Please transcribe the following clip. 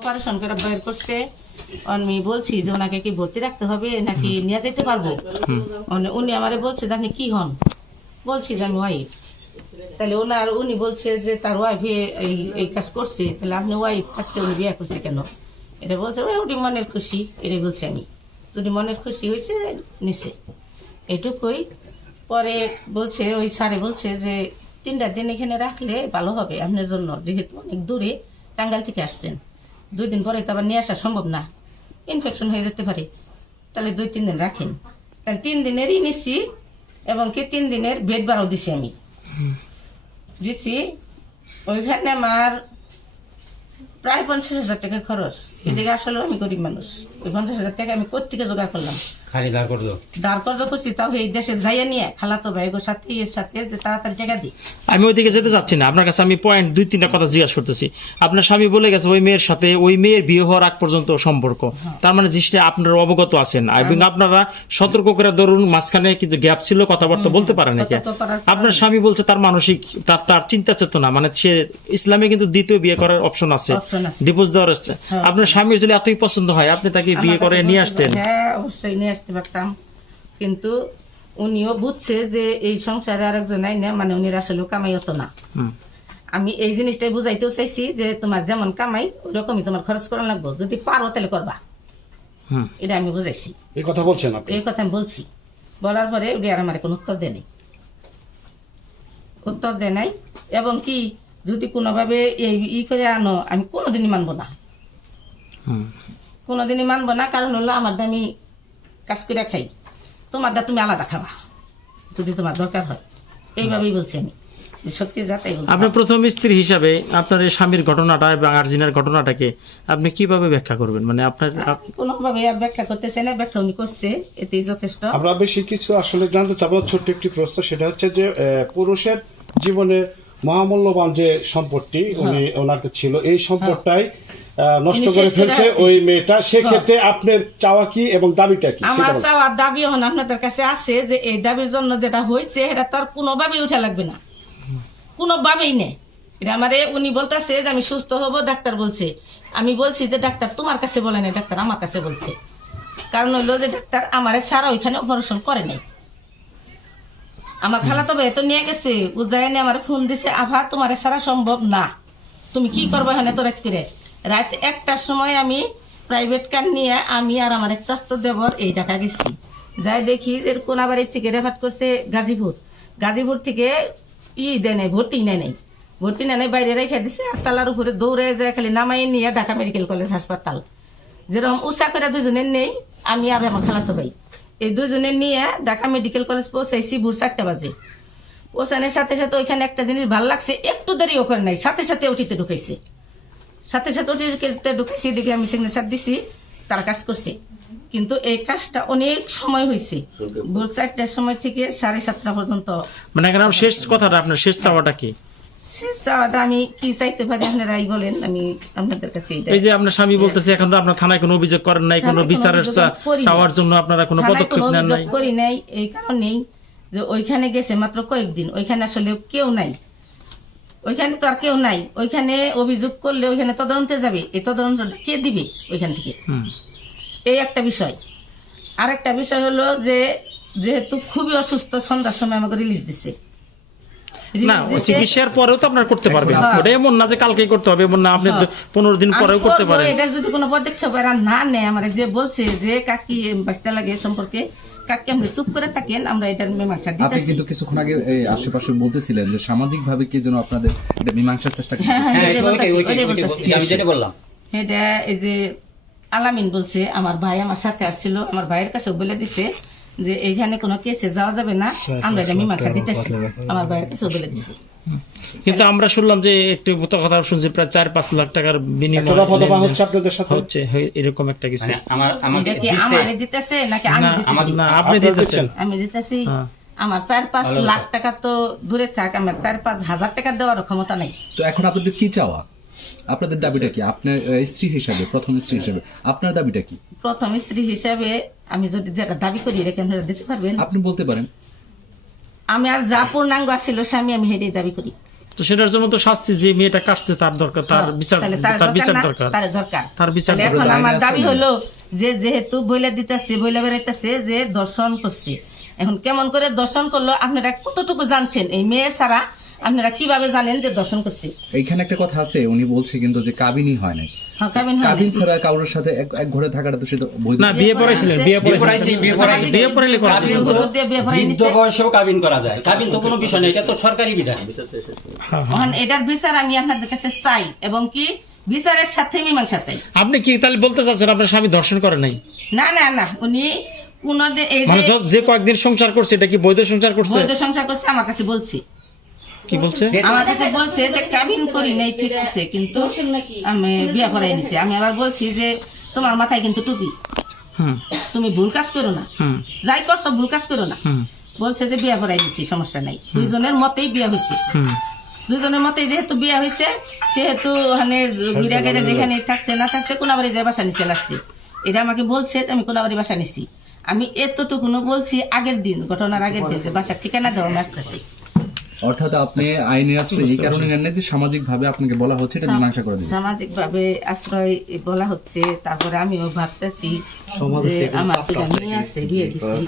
Operation করে বের করতে আমি বলছি যে ওনাকে কি ভর্তি রাখতে হবে নাকি নিয়ে যেতে পারবো। উনি আমারে বলছে যে আপনি কি হন, বলছি যে আমি ওয়াইফ। তাহলে উনি বলছে যে তার ওয়াইফ এই কাজ করছে, তাহলে আপনি ওয়াইফ থাকতে উনি বিয়ে করছে কেন? এটা বলছে ওটি মনের খুশি, এটাই বলছি আমি। যদি মনের খুশি হয়েছে নিছে এটুকুই। পরে বলছে ওই স্যারে বলছে যে 3টা দিন এখানে রাখলে ভালো হবে আপনার জন্য, যেহেতু অনেক দূরে টাঙ্গাইল থেকে আসছেন। 2 দিন পরে তো আবার নিয়ে আসা সম্ভব না, ইনফেকশন হয়ে যেতে পারে। তাহলে 2-3 দিন রাখেন। তাহলে 3 দিনেরই নিচ্ছি, এবং কি 3 দিনের বেড ভাড়াও দিছি আমি দিচ্ছি। ওইখানে আমার প্রায় 50,000 টাকা খরচ। এদিকে আসলে আমি গরিব মানুষ, ওই 50,000 টাকা আমি কোত্থেকে জোগাড় করলাম? খালি দাঁড় করছি, তাও এই দেশে যাইয়া নিয়ে খালাতো ভাই গোর সাথে এর সাথে যে তাড়াতাড়ি টাকা দিই। আমি ওইদিকে যেতে চাচ্ছি না, আপনার কাছে আমি পয়েন্ট 2-3টা কথা জিজ্ঞাসা করতেছি। আপনার স্বামী বলে গেছে ওই মেয়ের সাথে ওই মেয়ের বিয়ে হওয়ার আগ পর্যন্ত সম্পর্ক, তার মানে জিনিসটা আপনারা অবগত আছেন এবং আপনারা সতর্ক করে ধরুন মাঝখানে কিন্তু গ্যাপ ছিল, কথাবার্তা বলতে পারে নাকি? আপনার স্বামী বলছে তার মানসিক তার চিন্তা চেতনা, মানে সে ইসলামে কিন্তু দ্বিতীয় বিয়ে করার অপশন আছে, ডিভোর্স দেওয়ার আছে। আপনার স্বামীর যদি এতই পছন্দ হয় আপনি তাকে বিয়ে করে নিয়ে আসতেন। হ্যাঁ অবশ্যই নিয়ে আসতে পারতাম, কিন্তু উনিও বুঝছে যে এই সংসারে আরেকজন আইনে, মানে উনি আসলে কামাই হতো না। আমি এই জিনিসটাই বুঝাইতেও চাইছি যে তোমার যেমন কামাই ওইরকমই তোমার খরচ করা লাগবে, যদি পারো তাহলে করবা। এটা আমি বুঝাইছি। এই কথা বলছেন আপনি? এই কথা আমি বলছি। বলার পরে উনি আর আমার কোনো উত্তর দেয় নাই, এবং কি যদি কোনোভাবে এই করে আনো আমি কোনোদিনই মানবো না, কোনোদিনই মানবো না। কারণ হলো আমারটা আমি কাজ করে খাই, তোমারটা তুমি আলাদা খাবা যদি তোমার দরকার হয়। এইভাবেই বলছি আমি, সত্যি যাতাই বলছি। আপনি প্রথম স্ত্রী হিসাবে আপনার এই স্বামীর ঘটনাটা এবং আরজিনার ঘটনাটাকে আপনি কিভাবে ব্যাখ্যা করবেন? মানে আপনার কোনোভাবে আর ব্যাখ্যা করতেছে না, ব্যাখ্যা উনি করছে, এতেই যথেষ্ট। আমরা বেশি কিছু আসলে জানতে চাবো। ছোট্ট একটি প্রশ্ন, সেটা হচ্ছে যে পুরুষের জীবনে মহামূল্যবান যে সম্পদটি ওনার ছিল, এই সম্পদটাই নষ্ট করে ফেলছে ওই মেয়েটা। সেক্ষেত্রে আপনার চাওয়া কি এবং দাবিটা কি? আমার চাওয়ার দাবি এখন আপনাদের কাছে আছে যে এই দাবির জন্য যেটা হয়েছে এটা তার কোনোভাবেই উঠা লাগবে না, কোনোভাবেই নেই। এটা আমারে উনি বলতেছে যে আমি সুস্থ হব, ডাক্তার বলছে। আমি বলছি যে ডাক্তার তোমার কাছে বলে নাই, ডাক্তার আমার কাছে বলছে। কারণ হইলো যে ডাক্তার আমারে ছাড়া ওইখানে অপারেশন করে নাই। আমার খালাতো ভাই তো নিয়ে গেছে, উজায়নে আমার ফোন দিছে, আভা তোমারে ছাড়া সম্ভব না, তুমি কি করবো এখানে তো রাত করে। রাত 1টার সময় আমি প্রাইভেট কার নিয়ে আমি আর আমার এক চাস্ত দেবর এই ঢাকা গেছি। যাই দেখি যে কোনাবাড়ির থেকে রেফার করছে গাজীপুর থেকে দেয় নাই, ভর্তি নেয় নাই, বাইরে রেখে দিছে। 8তলার উপরে দৌড়ে যায় খালি নামাই নিয়ে ঢাকা মেডিকেল কলেজ হাসপাতাল। যেরকম উষা করে 2জনের নেই, আমি আর আমার খালাতো ভাই এই 2জনের নিয়ে ঢাকা মেডিকেল কলেজ পৌঁছাইছি ভোর 4টা বাজে। পৌঁছানোর সাথে সাথে ওইখানে একটা জিনিস ভালো লাগছে, একটু দেরিও করে নাই, সাথে সাথে ওটিতে ঢুকাইছে, ঢুকাইছি। দেখে আমি সিগনেচার দিছি, তার কাজ করছে। কিন্তু এই কাজটা অনেক সময় হয়েছে, ভোর 4টার সময় থেকে 7:30 পর্যন্ত। মানে শেষ কথাটা আপনার শেষ চাওয়াটা কি? শেষ চাওয়াটা আমি কি চাইতে পারি আপনারাই বলেন, আমি আপনাদের কাছে। এই যে আপনার স্বামী বলতেছে এখন তো আপনার থানায় কোনো অভিযোগ করেন নাই, কোনো বিচারের চাওয়ার জন্য আপনারা কোনো পদক্ষেপ নেন নাই? করি নাই, এই কারণেই যে ওইখানে গেছে মাত্র কয়েকদিন, ওইখানে আসলে কেউ নাই, ওইখানে তো আর কেউ নাই। ওইখানে অভিযোগ করলে ওইখানে তদন্তে যাবে, এই তদন্তটা কে দিবে ওইখান থেকে? এই একটা বিষয়। আরেকটা বিষয় হলো যে যেহেতু খুবই অসুস্থ, সন্ধ্যার সময় আমাকে রিলিজ দিছে। না, চিকিৎসার পরেও তো আপনার করতে পারবেন, ওটা এমন না যে কালকেই করতে হবে, এমন না, আপনি 15 দিন পরেও করতে পারেন। এটা যদি কোনো পদক্ষেপ এরা না নেয়, আমার যে বলছে যে কাকি বাঁচতে লাগে সম্পর্কে, কাকি আপনি চুপ করে থাকেন, আমরা এটার মীমাংসা দিতেছি। আপনি কিন্তু কিছুক্ষণ আগে আশেপাশে বলতেছিলেন যে সামাজিক ভাবে কি যেন আপনাদের এটা মীমাংসার চেষ্টা করছেন। এটা এই যে আলামিন বলছে, আমার ভাই আমার সাথে আসছিল, আমার ভাইয়ের কাছে বলে দিছে যে এইখানে কোনো কেসে যাওয়া যাবে না, আমরা এটা মীমাংসা দিতেছি, আমার ভাইয়ের কাছে বলে দিছে। কিন্তু আমরা শুনলাম যে একটু কথা শুনছি প্রায় 4-5 লাখ টাকার বিনিময়ে হচ্ছে আপনাদের সাথে, হচ্ছে এরকম একটা কিছু। আমারে দিতেছে নাকি আমি দিতেছি? না, আপনি দিতেছেন। আমি দিতেছি। আমার 4-5 লাখ টাকা তো দূরে থাক, আমার 4-5 হাজার টাকা দেওয়ার ক্ষমতা নাই। তো এখন আপনাদের কি চাওয়া, আপনাদের দাবিটা কি? আপনার স্ত্রী হিসাবে, প্রথম স্ত্রী হিসাবে আপনার দাবিটা কি? প্রথম স্ত্রী হিসাবে আমি যদি যেটা দাবি করি এটা আপনারা দিতে পারবেন? আপনি বলতে পারেন। আমি আর যা পূর্ণাঙ্গ আছিল স্বামী, আমি হেঁটেই দাবি করি। তো সেটার জন্য তো শাস্তি, যে মেয়েটা কাটছে তার দরকার, তার বিচার, তাহলে তার বিচার না? দরকার, তার দরকার। তার বিচার তাহলে এখন দরকার। আমার আইনে দাবি আছে হলো যে যেহেতু বইলা দিতেছে, বইলা বেড়াইতেছে যে দর্শন করছে, এখন কেমন করে দর্শন করলো আপনারা কতটুকু জানছেন? এই মেয়ে ছাড়া আপনারা কিভাবে জানেন যে দর্শন করছে? এইখানে একটা কথা আছে, উনি বলছে কিন্তু যে কাবিনই হয় নাই। হ্যাঁ, কাবিন হয় কাবিন নাই। ছাড়া কারোর সাথে এক ঘরে থাকাটা তো সেটা বৈধ না, বিয়ে পড়াইছিলেন, বিয়ে পড়াইছিলেন, বিয়ে পড়াইলে করা কাবিন যাবে। হুজুর দিয়ে বিয়ে পড়াই বৃদ্ধ নিছে। বয়সেও কাবিন করা যায়, কাবিন তো কোনো বিষয় না, এটা তো সরকারি বিধান। এখন এটার বিচার আমি আপনাদের কাছে চাই, এবং কি বিচারের সাথে মীমাংসা চাই। আপনি কি তাহলে বলতে চাচ্ছেন আপনার স্বামী ধর্ষণ করে নাই? না না না, উনি কোন এই মানে যে যে কয়েকদিন সংসার করছে, এটা কি বৈধ সংসার করছে? বৈধ সংসার করছে আমার কাছে বলছি, কি বলছে? আমার কাছে বলছে যে কাবিন করি নাই, ঠিক আছে, কিন্তু আমি বিয়া করাই নিছি। আমি আবার বলছি যে তোমার মাথায় কিন্তু টুপি, হুম তুমি ভুল কাজ করো না, হুম যাই করছো ভুল কাজ করো না। হুম বলছে যে বিয়া করাই দিচ্ছি, সমস্যা নাই। দুইজনের মতেই বিয়া হয়েছে, হুম দুইজনের মতেই যেহেতু বিয়া হয়েছে, সেহেতু মানে ঘুরে গেলে যেখানে থাকছে না থাকছে কোনাবাড়ি যে বাসা নিচে লাস্টে, এটা আমাকে বলছে যে আমি কোনাবাড়ি বাসা নিছি। আমি এতটুকুনো বলছি আগের দিন, ঘটনার আগের দিন, যে বাসার ঠিকানা দেওয়া আমি আসতেছি। অর্থাৎ আপনি আইনের আশ্রয় এই কারণে নেন না যে সামাজিক ভাবে আপনাকে বলা হচ্ছে এটা মীমাংসা করে দিবেন। সামাজিক ভাবে আশ্রয় বলা হচ্ছে, তারপরে আমিও ভাবতেছি যে আমার দুটা মেয়ে আছে, বিয়ে দিচ্ছি।